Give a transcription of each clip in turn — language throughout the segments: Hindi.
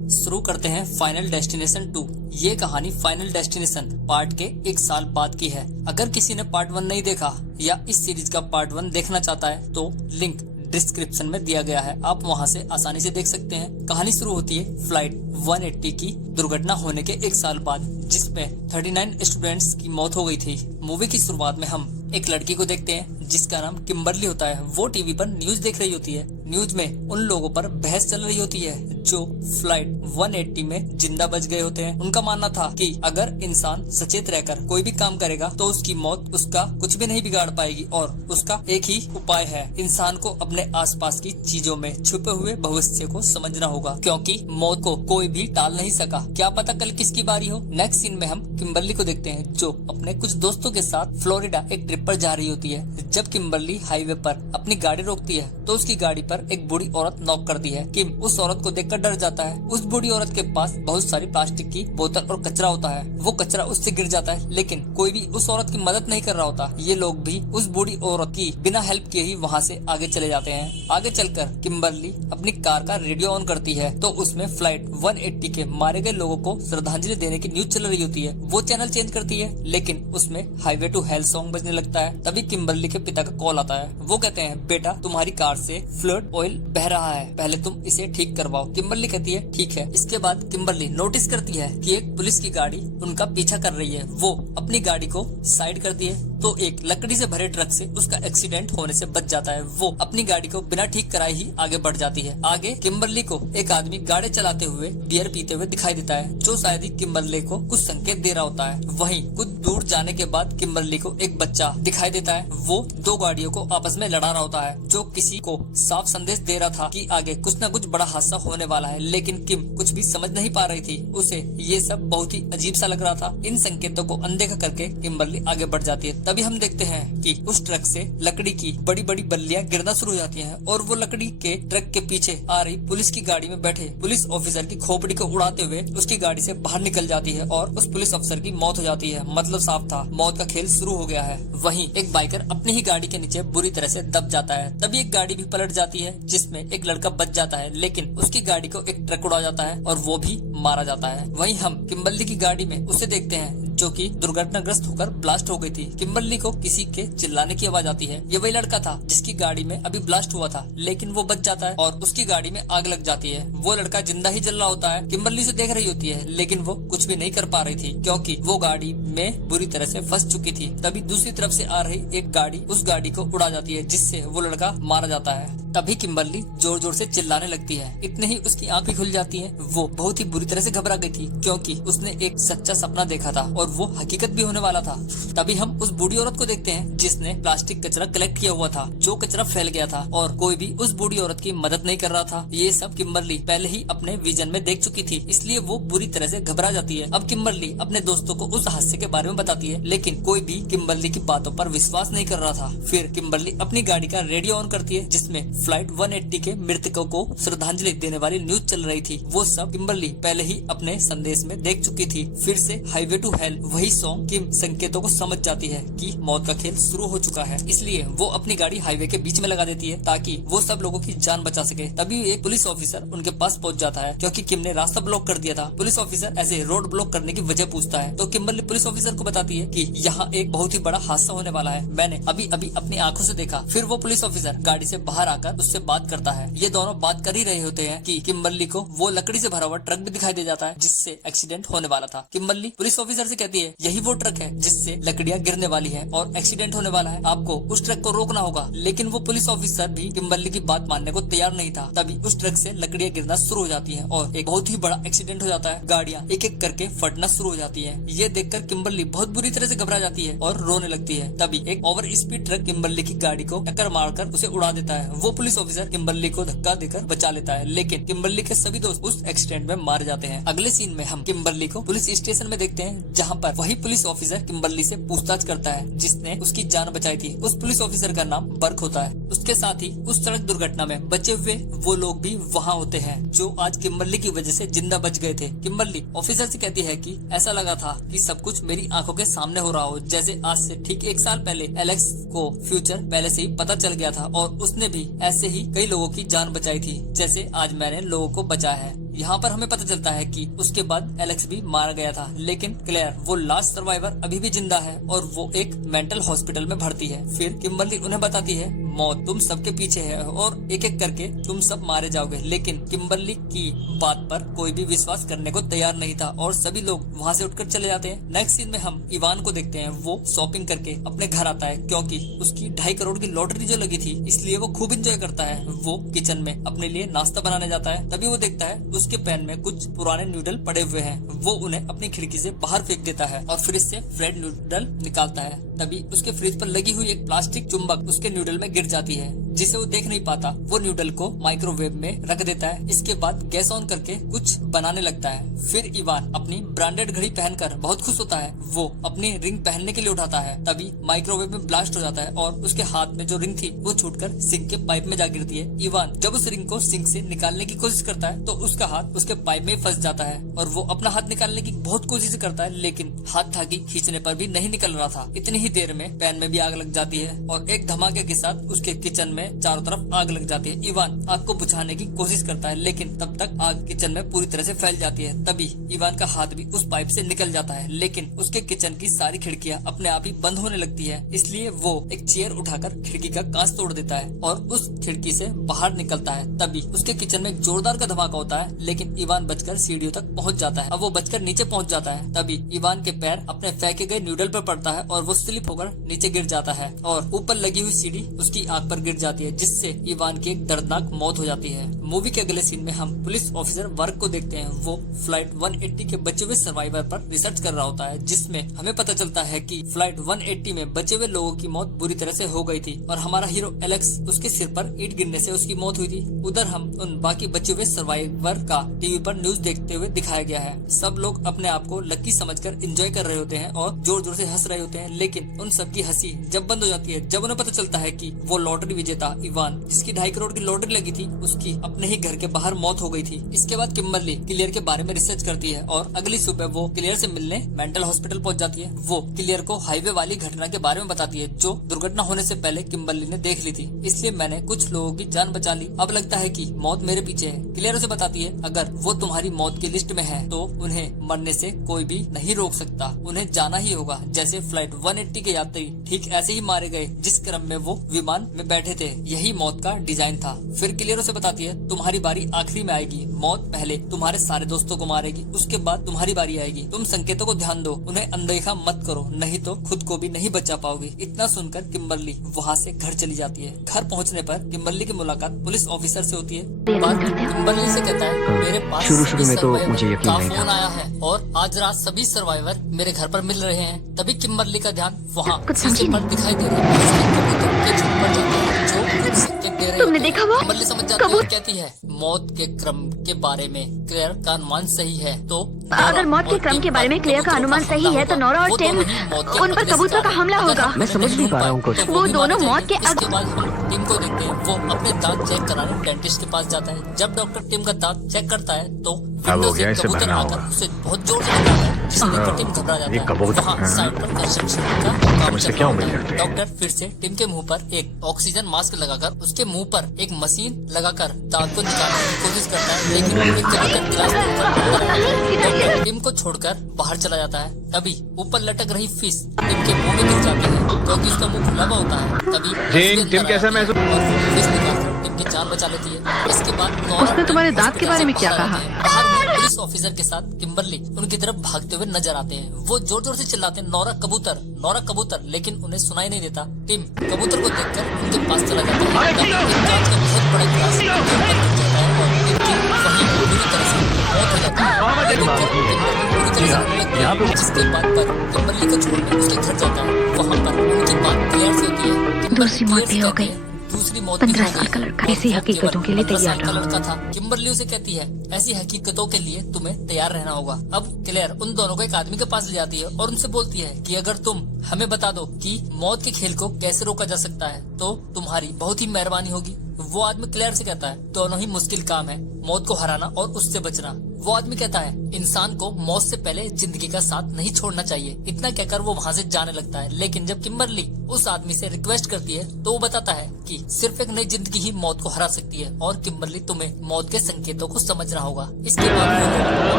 शुरू करते हैं फाइनल डेस्टिनेशन 2। ये कहानी फाइनल डेस्टिनेशन पार्ट के 1 साल बाद की है। अगर किसी ने पार्ट 1 नहीं देखा या इस सीरीज का पार्ट 1 देखना चाहता है तो लिंक डिस्क्रिप्शन में दिया गया है, आप वहां से आसानी से देख सकते हैं। कहानी शुरू होती है फ्लाइट 180 की दुर्घटना होने के 1 साल बाद, जिसमें 39 स्टूडेंट्स की मौत हो गई थी। मूवी की शुरुआत में हम एक लड़की को देखते हैं जिसका नाम किम्बरली होता है। वो टीवी पर न्यूज देख रही होती है। न्यूज में उन लोगों पर बहस चल रही होती है जो फ्लाइट 180 में जिंदा बच गए होते हैं। उनका मानना था कि अगर इंसान सचेत रहकर कोई भी काम करेगा तो उसकी मौत उसका कुछ भी नहीं बिगाड़ पाएगी और उसका एक ही उपाय है, इंसान को अपने आसपास की चीजों में छुपे हुए भविष्य को समझना होगा, क्योंकि मौत को कोई भी टाल नहीं सका। क्या पता कल किसकी बारी हो। नेक्स्ट सीन में हम किम्बरली को देखते हैं जो अपने कुछ दोस्तों के साथ फ्लोरिडा एक ट्रिप पर जा रही होती है। जब किम्बरली हाईवे पर अपनी गाड़ी रोकती है तो उसकी गाड़ी पर एक बूढ़ी औरत नॉक करती है। किम उस औरत को देखकर डर जाता है। उस बूढ़ी औरत के पास बहुत सारी प्लास्टिक की बोतल और कचरा होता है। वो कचरा उससे गिर जाता है, लेकिन कोई भी उस औरत की मदद नहीं कर रहा होता। ये लोग भी उस बूढ़ी औरत की बिना हेल्प किए ही वहाँ से आगे चले जाते हैं। आगे चलकर किम्बरली अपनी कार का रेडियो ऑन करती है तो उसमें फ्लाइट 180 के मारे गए लोगों को श्रद्धांजलि देने की न्यूज चल रही होती है। वो चैनल चेंज करती है, लेकिन उसमें हाईवे टू हेल सॉन्ग बजने लगता है। तभी किम्बरली के पिता का कॉल आता है। वो कहते हैं, बेटा तुम्हारी कार से फ्लड ऑयल बह रहा है, पहले तुम इसे ठीक करवाओ। किम्बरली कहती है ठीक है। इसके बाद किम्बरली नोटिस करती है कि एक पुलिस की गाड़ी उनका पीछा कर रही है। वो अपनी गाड़ी को साइड करती है तो एक लकड़ी से भरे ट्रक से उसका एक्सीडेंट होने से बच जाता है। वो अपनी गाड़ी को बिना ठीक कराए ही आगे बढ़ जाती है। आगे किम्बरली को एक आदमी गाड़ी चलाते हुए बियर पीते हुए दिखाई देता है, जो शायद ही किम्बरली को कुछ संकेत दे रहा होता है। वहीं कुछ दूर जाने के बाद किम्बरली को एक बच्चा दिखाई देता है। वो दो गाड़ियों को आपस में लड़ा रहा होता है, जो किसी को साफ संदेश दे रहा था कि आगे कुछ न कुछ बड़ा हादसा होने वाला है। लेकिन किम कुछ भी समझ नहीं पा रही थी। उसे ये सब बहुत ही अजीब सा लग रहा था। इन संकेतों को अनदेखा करके किम्बरली आगे बढ़ जाती है। तभी हम देखते हैं कि उस ट्रक से लकड़ी की बड़ी बड़ी बल्लियां गिरना शुरू हो जाती हैं और वो लकड़ी के ट्रक के पीछे आ रही पुलिस की गाड़ी में बैठे पुलिस ऑफिसर की खोपड़ी को उड़ाते हुए उसकी गाड़ी से बाहर निकल जाती है और उस पुलिस अफसर की मौत हो जाती है। मतलब साफ था, मौत का खेल शुरू हो गया है। वहीं एक बाइकर अपनी ही गाड़ी के नीचे बुरी तरह से दब जाता है। तभी एक गाड़ी भी पलट जाती है जिसमें एक लड़का बच जाता है, लेकिन उसकी गाड़ी को एक ट्रक उड़ा जाता है और वो भी मारा जाता है। वहीं हम किम्बरली की गाड़ी में उसे देखते हैं जो कि दुर्घटनाग्रस्त होकर ब्लास्ट हो गई थी। किम्बरली को किसी के चिल्लाने की आवाज आती है। ये वही लड़का था जिसकी गाड़ी में अभी ब्लास्ट हुआ था, लेकिन वो बच जाता है और उसकी गाड़ी में आग लग जाती है। वो लड़का जिंदा ही जल रहा होता है। किम्बरली से देख रही होती है, लेकिन वो कुछ भी नहीं कर पा रही थी क्योंकि वो गाड़ी में बुरी तरह से फंस चुकी थी। तभी दूसरी तरफ से आ रही एक गाड़ी उस गाड़ी को उड़ा जाती है, जिससे वो लड़का मारा जाता है। तभी किम्बरली जोर जोर से चिल्लाने लगती है। इतने ही उसकी आंख भी खुल जाती है। वो बहुत ही बुरी तरह से घबरा गई थी क्योंकि उसने एक सच्चा सपना देखा था और वो हकीकत भी होने वाला था। तभी हम उस बूढ़ी औरत को देखते हैं जिसने प्लास्टिक कचरा कलेक्ट किया हुआ था, जो कचरा फैल गया था और कोई भी उस बूढ़ी औरत की मदद नहीं कर रहा था। ये सब किम्बरली पहले ही अपने विजन में देख चुकी थी, इसलिए वो बुरी तरह से घबरा जाती है। अब किम्बरली अपने दोस्तों को उस हादसे के बारे में बताती है, लेकिन कोई भी किम्बरली की बातों पर विश्वास नहीं कर रहा था। फिर किम्बरली अपनी गाड़ी का रेडियो ऑन करती है जिसमें फ्लाइट 180 के मृतकों को श्रद्धांजलि देने वाली न्यूज चल रही थी। वो सब किम्बरली पहले ही अपने संदेश में देख चुकी थी। फिर से हाईवे टू हेल वही सॉन्ग किम संकेतों को समझ जाती है कि मौत का खेल शुरू हो चुका है, इसलिए वो अपनी गाड़ी हाईवे के बीच में लगा देती है ताकि वो सब लोगों की जान बचा सके। तभी एक पुलिस ऑफिसर उनके पास पहुंच जाता है क्योंकि किम ने रास्ता ब्लॉक कर दिया था। पुलिस ऑफिसर ऐसे रोड ब्लॉक करने की वजह पूछता है तो किम्बरली पुलिस ऑफिसर को बताती है कि यहाँ एक बहुत ही बड़ा हादसा होने वाला है, मैंने अभी अभी अपनी आंखों से देखा। फिर वो पुलिस ऑफिसर गाड़ी से बाहर आकर उससे बात करता है। ये दोनों बात कर ही रहे होते हैं कि किम्बरली को वो लकड़ी से भरा हुआ ट्रक भी दिखाई दे जाता है जिससे एक्सीडेंट होने वाला था। किम्बरली पुलिस ऑफिसर से कहती है, यही वो ट्रक है जिससे लकड़ियां गिरने वाली है और एक्सीडेंट होने वाला है, आपको उस ट्रक को रोकना होगा। लेकिन वो पुलिस ऑफिसर भी किम्बरली की बात मानने को तैयार नहीं था। तभी उस ट्रक से लकड़ियां गिरना शुरू हो जाती है और एक बहुत ही बड़ा एक्सीडेंट हो जाता है। गाड़ियां एक एक करके फटना शुरू हो जाती है। ये देखकर किम्बरली बहुत बुरी तरह से घबरा जाती है और रोने लगती है। तभी एक ओवर स्पीड ट्रक किम्बरली की गाड़ी को टक्कर मारकर उसे उड़ा देता है। वो पुलिस ऑफिसर किम्बरली को धक्का देकर बचा लेता है, लेकिन किम्बरली के सभी दोस्त उस एक्सीडेंट में मार जाते हैं। अगले सीन में हम किम्बरली को पुलिस स्टेशन में देखते हैं जहाँ पर वही पुलिस ऑफिसर किम्बरली से पूछताछ करता है जिसने उसकी जान बचाई थी। उस पुलिस ऑफिसर का नाम बर्क होता है। उसके साथ ही उस सड़क दुर्घटना में बचे हुए वो लोग भी वहाँ होते हैं जो आज किम्बरली की वजह से जिंदा बच गए थे। किम्बरली ऑफिसर से कहती है कि ऐसा लगा था कि सब कुछ मेरी आंखों के सामने हो रहा हो, जैसे आज से ठीक 1 साल पहले एलेक्स को फ्यूचर पहले से ही पता चल गया था और उसने भी ऐसे ही कई लोगों की जान बचाई थी, जैसे आज मैंने लोगों को बचाया है। यहाँ पर हमें पता चलता है कि उसके बाद एलेक्स भी मारा गया था, लेकिन क्लेयर वो लास्ट सर्वाइवर अभी भी जिंदा है और वो एक मेंटल हॉस्पिटल में भर्ती है। फिर किम्बरली उन्हें बताती है मौत तुम सबके पीछे है और एक एक करके तुम सब मारे जाओगे, लेकिन किम्बरली की बात पर कोई भी विश्वास करने को तैयार नहीं था और सभी लोग वहाँ से उठकर चले जाते हैं। नेक्स्ट सीन में हम इवान को देखते हैं। वो शॉपिंग करके अपने घर आता है क्योंकि उसकी 2.5 करोड़ की लॉटरी जो लगी थी, इसलिए वो खूब एंजॉय करता है। वो किचन में अपने लिए नाश्ता बनाने जाता है, तभी वो देखता है उसके पैन में कुछ पुराने नूडल पड़े हुए हैं। वो उन्हें अपनी खिड़की से बाहर फेंक देता है और फ्रिज से फ्राइड नूडल निकालता है। तभी उसके फ्रिज पर लगी हुई एक प्लास्टिक चुंबक उसके नूडल में गिर जाती है, जिसे वो देख नहीं पाता। वो नूडल को माइक्रोवेव में रख देता है। इसके बाद गैस ऑन करके कुछ बनाने लगता है। फिर इवान अपनी ब्रांडेड घड़ी पहनकर बहुत खुश होता है। वो अपनी रिंग पहनने के लिए उठाता है, तभी माइक्रोवेव में ब्लास्ट हो जाता है और उसके हाथ में जो रिंग थी वो छूटकर सिंक के पाइप में जा गिरती है। इवान जब उस रिंग को सिंक से निकालने की कोशिश करता है तो उसका हाथ उसके पाइप में फंस जाता है और वो अपना हाथ निकालने की बहुत कोशिश करता है, लेकिन हाथ धागे खींचने पर भी नहीं निकल रहा था। इतनी ही देर में पैन में भी आग लग जाती है और एक धमाके के साथ उसके किचन में चारों तरफ आग लग जाती है। इवान आग को बुझाने की कोशिश करता है, लेकिन तब तक आग किचन में पूरी तरह से फैल जाती है। तभी इवान का हाथ भी उस पाइप से निकल जाता है, लेकिन उसके किचन की सारी खिड़कियां अपने आप ही बंद होने लगती है। इसलिए वो एक चेयर उठाकर खिड़की का कांच तोड़ देता है और उस खिड़की से बाहर निकलता है। तभी उसके किचन में एक जोरदार का धमाका होता है, लेकिन इवान बचकर सीढ़ियों तक पहुंच जाता है। अब वो बचकर नीचे पहुंच जाता है। तभी इवान के पैर अपने फेंके गए नूडल पर पड़ता है और वो स्लिप होकर नीचे गिर जाता है और ऊपर लगी हुई सीढ़ी उसकी आंख पर गिर जाती है, जिससे इवान की एक दर्दनाक मौत हो जाती है। मूवी के अगले सीन में हम पुलिस ऑफिसर वर्क को देखते हैं। वो फ्लाइट 180 के बचे हुए सर्वाइवर पर रिसर्च कर रहा होता है, जिसमें हमें पता चलता है कि फ्लाइट 180 में बचे हुए लोगों की मौत बुरी तरह से हो गई थी और हमारा हीरो एलेक्स उसके सिर पर ईंट गिरने से उसकी मौत हुई थी। उधर हम उन बाकी बचे हुए सर्वाइवर का टीवी पर न्यूज देखते हुए दिखाया गया है। सब लोग अपने आप को लकी समझकर एंजॉय कर रहे होते हैं और जोर जोर से हंस रहे होते हैं, लेकिन उन सबकी हंसी जब बंद हो जाती है जब उन्हें पता चलता है कि वो लॉटरी विजेता इवान, जिसकी 2.5 करोड़ की लॉटरी लगी थी, उसकी अपने ही घर के बाहर मौत हो गई थी। इसके बाद किम्बरली क्लियर के बारे में रिसर्च करती है और अगली सुबह वो क्लियर से मिलने मेंटल हॉस्पिटल पहुंच जाती है। वो क्लियर को हाईवे वाली घटना के बारे में बताती है जो दुर्घटना होने से पहले किम्बरली ने देख ली थी, इसलिए मैंने कुछ लोगों की जान बचा ली। अब लगता है कि मौत मेरे पीछे है। क्लियर उसे बताती है अगर वो तुम्हारी मौत की लिस्ट में है तो उन्हें मरने से कोई भी नहीं रोक सकता, उन्हें जाना ही होगा। जैसे फ्लाइट 180 के यात्री ठीक ऐसे ही मारे गए जिस क्रम में वो विमान में बैठे थे, यही मौत का डिजाइन था। फिर क्लियर उसे बताती है तुम्हारी बारी आखिरी में आएगी, मौत पहले तुम्हारे सारे दोस्तों को मारेगी, उसके बाद तुम्हारी बारी आएगी। तुम संकेतों को ध्यान दो, उन्हें अनदेखा मत करो, नहीं तो खुद को भी नहीं बचा पाओगी। इतना सुनकर किम्बरली वहाँ से घर चली जाती है। घर पहुँचने पर किम्बरली की मुलाकात पुलिस ऑफिसर से होती है। किम्बरली से कहता है मेरे पास शुरू में तो मुझे यकीन नहीं फोन था। आया है और आज रात सभी सर्वाइवर मेरे घर पर मिल रहे हैं। तभी किम्बरली का ध्यान वहाँ कुछ समझी शीशे पर दिखाई दे रहा है। उसके कबूतर के झुंड पर जाता है जो कुछ संकेत दे रहे तुमने होते हैं। देखा वो? किम्बरली समझ जाती है और कहती है मौत के क्रम के बारे में क्लेयर का अनुमान सही है, तो अगर मौत के क्रम के बारे में क्लियर का अनुमान सही है तो नोरा और टिम उन पर कबूतर का हमला होगा। मैं समझ नहीं पा रहा हूँ कुछ। वो दोनों मौत के इसके बाद हम टिम को देखते हैं। वो अपने दांत चेक कराने डेंटिस्ट के पास जाता है। जब डॉक्टर टिम का दांत चेक करता है तो विंडो से इसे कबूतर भरना आकर होगा। उसे बहुत जोर से लगाता है, जिससे देखकर टिम घबरा जाता ये है। कबूतर, वहाँ हाँ। साइड पर कंस्ट्रक्शन का काम मुझसे चल क्या रहा उम्मीद होता है। करते हैं? डॉक्टर फिर से टिम के मुंह पर एक ऑक्सीजन मास्क लगाकर उसके मुंह पर एक मशीन लगाकर दांत को निकालने की कोशिश करता है, लेकिन एक कबूतर गिलास तोड़कर अंदर आ जाता है। डॉक्टर टिम को छोड़कर बाहर चला जाता है। तभी ऊपर लटक रही फिश टिम के मुंह में गिर जाती है क्योंकि उसका मुंह खुला हुआ होता है। तभी टिम कैसा महसूस? और फिश निकालकर टिम की जान बचा लेती है। इसके बाद नोरा उसने तुम्हारे टिम दांत के बारे में क्या बाहर कहा? आते हैं। बाहर में पुलिस ऑफिसर के साथ किम्बरली उनकी तरफ भागते हुए नजर आते हैं। वो जोर जोर से चिल्लाते हैं नोरा कबूतर, नोरा कबूतर, लेकिन उन्हें सुनाई नहीं देता। टिम कबूतर को देखकर उनके पास चला जाता है। तभी एक कांच का बहुत बड़ा गिलास उनके ऊपर गिर जाता है और टिम की वहीं पूरी तरह से मौत हो जाती है। ये देखकर किम्बरली पूरी तरह से रोने लगती है, जिसके बाद पर किम्बरली को छोड़कर उसके घर जाता है। वहाँ पर उनकी बात क्लियर से होती है। दूसरी मौत भी हो गई। दूसरी मौत भी 15 हो साल का गई। लड़का ऐसी हकीकतों के लिए 15 साल तैयार का रहो। लड़का था। किम्बरली उसे कहती है ऐसी हकीकतों के लिए तुम्हें तैयार रहना होगा। अब क्लेयर उन दोनों को एक आदमी के पास ले जाती है और उनसे बोलती है कि अगर तुम हमें बता दो कि मौत के खेल को कैसे रोका जा सकता है तो तुम्हारी बहुत ही मेहरबानी होगी। वो आदमी क्लेयर से कहता है दोनों ही मुश्किल काम है, मौत को हराना और उससे बचना। वो आदमी कहता है इंसान को मौत से पहले जिंदगी का साथ नहीं छोड़ना चाहिए। इतना कहकर वो वहाँ से जाने लगता है। लेकिन जब किम्बरली उस आदमी से रिक्वेस्ट करती है तो वो बताता है कि सिर्फ एक नई जिंदगी ही मौत को हरा सकती है और किम्बरली तुम्हें मौत के संकेतों को समझना होगा। इसके बाद वो लोग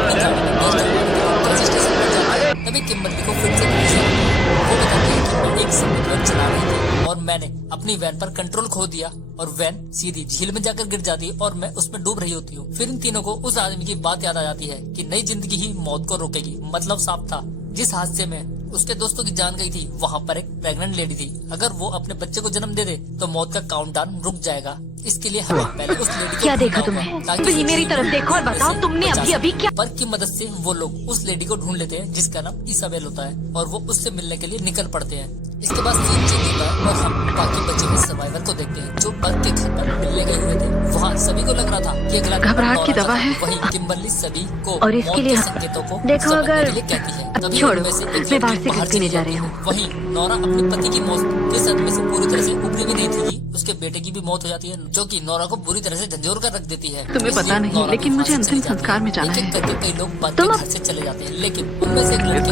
अपनी गाड़ी में टेस्ट करवाने के लिए पुलिस स्टेशन पर जाते हैं। तभी किम्बरली को फिर से वो बताती है कि मैं एक सफेद वैन चला रही थी और मैंने अपनी वैन पर कंट्रोल खो दिया और वैन सीधी झील में जाकर गिर जाती है और मैं उसमें डूब रही होती हूँ। फिर इन तीनों को उस आदमी की बात याद आ जाती है कि नई जिंदगी ही मौत को रोकेगी। मतलब साफ था, जिस हादसे में उसके दोस्तों की जान गई थी वहाँ पर एक प्रेग्नेंट लेडी थी। अगर वो अपने बच्चे को जन्म दे दे तो मौत का काउंटडाउन रुक जाएगा। इसके लिए हमें पहले उस लेडी को क्या देखा तुमने? तुम मेरी तरफ देखो और बताओ तुमने अभी अभी क्या। पर्क की मदद से वो लोग उस लेडी को ढूंढ लेते हैं जिसका नाम इसाबेल होता है और वो उससे मिलने के लिए निकल पड़ते हैं। इसके बाद सीन चेंज होता है और हम बाकी बचे हुए सर्वाइवर को देखते हैं जो पर्क के घर पर मिलने गए हुए थे। वहाँ सभी को लग रहा था कि अगला घबराहट की दवा है। वही किम्बरली सभी को और इसके लिए संकेतों को देखो अगर कहती है। अब छोड़ो, मैं बाहर से पीने जा रही हूँ। वहीं नोरा अपने पति की मौत के सदमे से पूरी तरह से उभरी भी नहीं थी। उसके बेटे की भी मौत हो जाती है जो कि नोरा को बुरी तरह से झंझोर कर रख देती है। तुम्हें पता नहीं लेकिन मुझे अंतिम संस्कार में जाना है। करके कई लोग बाद में घर से चले जाते हैं लेकिन उनमें से एक लड़के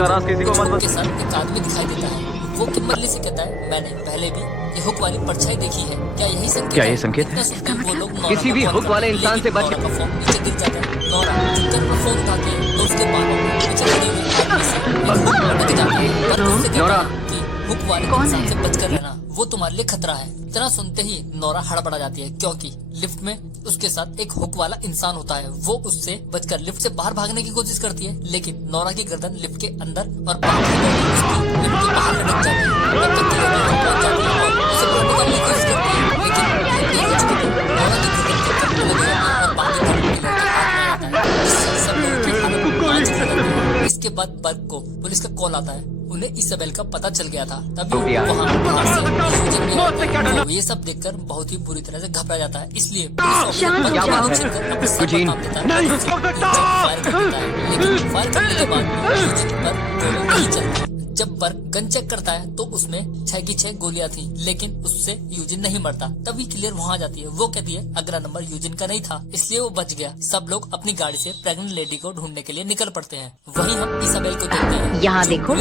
के साथ एक आदमी दिखाई देता है। वो किम्बरली से कहता है मैंने पहले भी ये हुक वाली परछाई देखी है। क्या यही संकेत? क्या ये संकेत है? वो लोग किसी भी हुक वाले इंसान से बच का फोन नीचे गिर जाता है। नोरा जब फोन उठाती है तो उसके पास पीछे खड़े हुए आदमी से एक हुक लटक जाती है। पर उससे कहता है कि हुक वाले इंसान से बचकर रहना, वो तुम्हारे लिए खतरा है। इतना सुनते ही नोरा हड़बड़ा जाती है क्योंकि लिफ्ट में उसके साथ एक हुक वाला इंसान होता है। वो उससे बचकर लिफ्ट से बाहर भागने की कोशिश करती है लेकिन नोरा की गर्दन लिफ्ट के अंदर और बाकी गर्दन उसकी लिफ्ट के बाहर लटक जाती है। तब तक कि नोरा पहुंच जाती है और उसे बाहर निकालने की कोशिश करती है लेकिन नोरा की गर्दन के अंदर लग जाती है और बाकी गर्दन के हाथ में आता है जिससे सब लोगों की हालत नाजुक हो जाती है। इसके बाद बर्ग को पुलिस का कॉल आता है। उन्हें इसाबेल का पता चल गया था। तभी वहाँ ये सब देखकर बहुत ही बुरी तरह से घबरा जाता है। इसलिए लेकिन फायर करने के बाद नहीं चलती। जब बर्ग गन चेक करता है तो उसमें 6 की 6 गोलियां थी लेकिन उससे यूजिन नहीं मरता। तभी क्लियर वहाँ आ जाती है। वो कहती है अगला नंबर यूजिन का नहीं था इसलिए वो बच गया। सब लोग अपनी गाड़ी से प्रेग्नेंट लेडी को ढूंढने के लिए निकल पड़ते हैं। वहीं हम इसाबेल को देखते हैं। यहाँ देखो,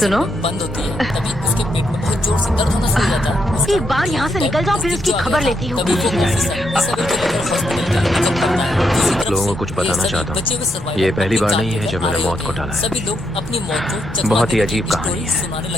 सुनो, बंद होती है। तभी उसके पेट में बहुत जोर से दर्द होना शुरू हो जाता है। एक बार यहाँ से निकल जाओ फिर उसकी खबर लेती हूँ। तभी वो ऑफिसर इसाबेल को लेकर हॉस्पिटल के लिए निकल पड़ता है। दूसरी तरफ लोगों को से कुछ बताना चाहता हूँ। बचे हुए सर्वाइवर ये पहली बार अपनी नहीं है जान जब मैंने के मौत को टाला है। सभी लोग अपनी मौत को बहुत ही अजीब कहानी है।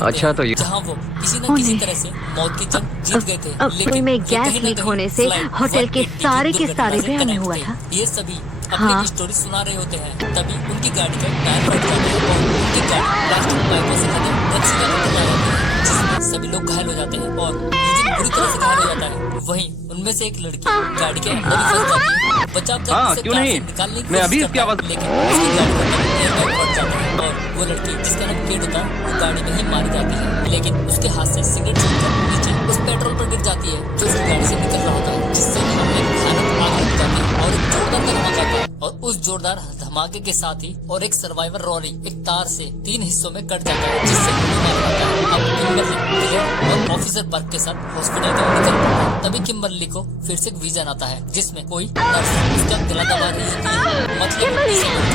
अच्छा तो ये जहाँ वो किसी न किसी तरह से मौत की जंग जीत गए थे लेकिन में गैस लीक होने से होटल के सारे बेहद हुआ था। ये सभी अपनी स्टोरी सुना रहे होते हैं। तभी उनकी गाड़ी का टायर फट जाता है और उनकी गाड़ी प्लास्टिक पाइपों से लगे ट्रक से टकरा जाती है जिसमें सभी लोग घायल हो जाते हैं और यूजिन बुरी तरह से घायल हो जाता है। वहीं उनमें से एक लड़की गाड़ी के अंदर ही फंस जाती है। बचाव कर उसे कार से निकालने की कोशिश करता है लेकिन उसकी गाड़ी का टायर फट जाता है और वो लड़की जिसका नाम केट होता है वो गाड़ी में ही मारी जाती है लेकिन उसके हाथ से सिगरेट छूटकर नीचे उस पेट्रोल पर गिर जाती है जो उसकी गाड़ी से निकल रहा होता है जिससे एक भयानक आग लग जाती है और एक जोरदार धमाका आता है और उस जोरदार धमाके के साथ ही और एक सर्वाइवर रॉरी एक तार से 3 हिस्सों में कट जाता है जिससे उन्हें मार जाता है। अब किम्बरली और ऑफिसर बर्ग के साथ हॉस्पिटल के लिए निकल पड़ता है। तभी किम्बरली को फिर से एक विजन आता है जिसमें कोई नर्स उसका गला दबा रही होती है।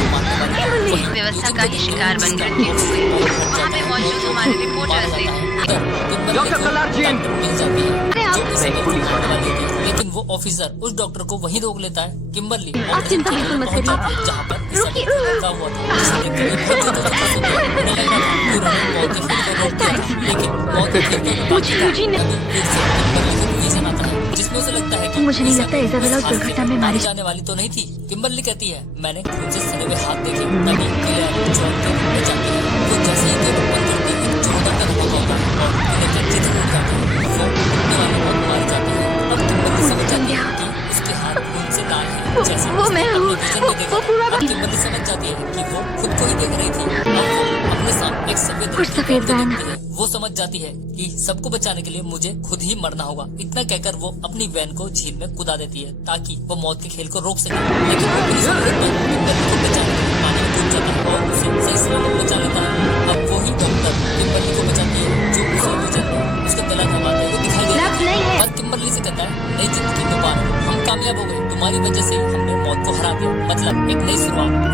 मतलब व्यवस्था का ही शिकार बनकर वहाँ पे मौजूद हमारे रिपोर्टर लेकिन वो ऑफिसर उस डॉक्टर को वहीं रोक लेता है। किम्बरली आप चिंता बिल्कुल मत करिए। जहाँ पर रखा हुआ था जिसमें उसे लगता है कि मुझे नहीं लगता इसाबेल उस दुर्घटना में मारी जाने वाली तो नहीं थी। किम्बरली कहती है मैंने खून से सने हुए हाथ देखे। तभी क्लेयर जाती है तो जैसे ही गेट ओपन करती है जोरदार का धमाका होता है और क्लेयर जिद उड़ जाती है। वो उड़ने वाले बहुत मारी जाती है। अब किम्बरली समझ जाती है कि उसके हाथ खून से लाल है जैसे वो मैं हूँ। किम्बरली समझ जाती है कि वो खुद को ही देख रही थी। अब वो अपने सामने एक सफेद वैन वो समझ जाती है कि सबको बचाने के लिए मुझे खुद ही मरना होगा। इतना कहकर वो अपनी वैन को झील में कुदा देती है ताकि वो मौत के खेल को रोक सके। लेकिन वो पुलिस किम्बरली को बचाने के लिए पानी में कूद जाता है और उसे सही सलामत बचा लेता है। अब वो ही डॉक्टर किम्बरली को बचाती है जो उसे विजन में उसका गला घुमाते हुए दिखाई देता है और किम्बरली से कहता है नई जिंदगी दोबारा हम कामयाब हो गए। तुम्हारी वजह से हमने मौत को हरा दिया। मतलब एक नई शुरुआत।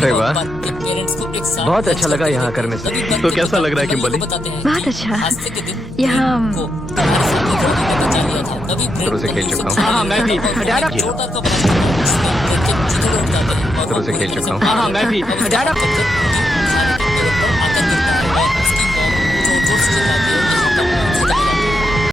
अरे वाह। पेरेंट्स को एक साथ बहुत अच्छा लगा यहाँ करने से। तो कैसा लग रहा है किम्बर्ली? बहुत अच्छा। हादसे के दिन यहाँ को तुम्हारे साथ में बचा लिया था। तभी शुरू से खेल चुका हूँ। हाँ, मैं भी। डैड, आप- जोरदार का बना जिसमें ब्रेक के चिथड़े उठ जाते हैं और शुरू से खेल चुका हूँ। हाँ, मैं भी। डैड, आप- जब